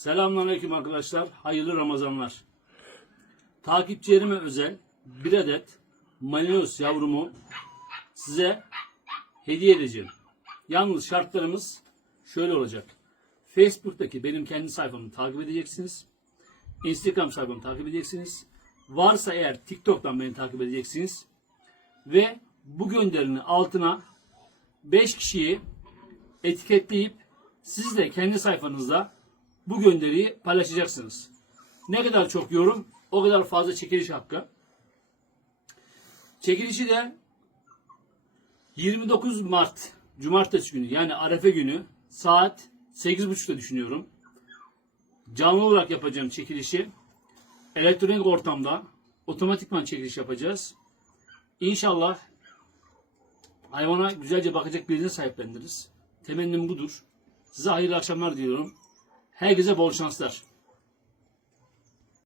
Selamünaleyküm arkadaşlar. Hayırlı Ramazanlar. Takipçilerime özel bir adet Manilos yavrumu size hediye edeceğim. Yalnız şartlarımız şöyle olacak. Facebook'taki benim kendi sayfamı takip edeceksiniz. Instagram sayfamı takip edeceksiniz. Varsa eğer TikTok'tan beni takip edeceksiniz. Ve bu gönderinin altına 5 kişiyi etiketleyip siz de kendi sayfanızda bu gönderiyi paylaşacaksınız. Ne kadar çok yorum o kadar fazla çekiliş hakkı. Çekilişi de 29 Mart Cumartesi günü yani Arefe günü saat 8.30'da düşünüyorum. Canlı olarak yapacağım çekilişi. Elektronik ortamda otomatikman çekiliş yapacağız. İnşallah hayvana güzelce bakacak birine sahiplendiririz. Temennim budur. Size hayırlı akşamlar diliyorum. Herkese bol şanslar.